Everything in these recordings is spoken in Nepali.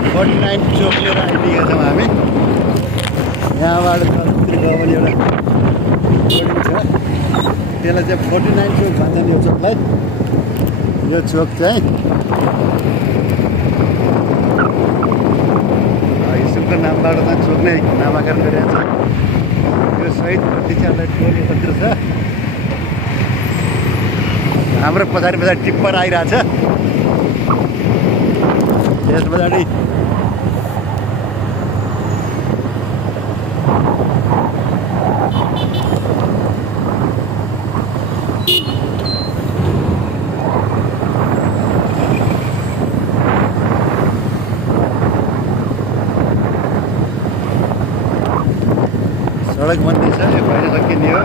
49 चोक लिएर आइपुगेका छौँ हामी। यहाँबाट तलतिर गयो भने एउटा होर्डिङ छ, त्यसलाई चाहिँ 49 चोक भन्छन् यो चोकलाई। यो चोक चाहिँ यिसुको नामबाट चाहिँ चोक नै नामाकरण गरिरहेको छ। यो शहीद प्रतिक्षालय टोल यतातिर छ। हाम्रो पछाडि टिप्पर आइरहेछ। त्यस पछाडि सडक बन्दैछ। यो कहिले सकिने हो?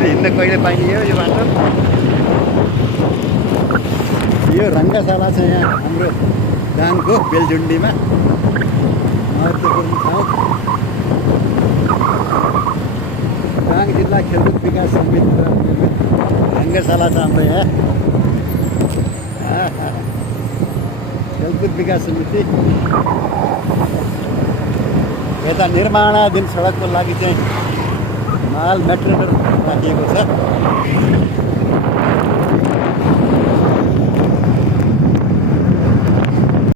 हिँड्न कहिले पाइने हो यो बाटो? यो रङ्गशाला छ यहाँ हाम्रो दाङको बेलझुन्डीमा महत्त्वपूर्ण ठाउँ। दाङ जिल्ला खेलकुद विकास समितिद्वारा निर्मित रङ्गशाला छ हाम्रो यहाँ। खेलकुद विकास समिति। यता निर्माणाधीन सडकको लागि चाहिँ माल मेटेरियल राखिएको छ।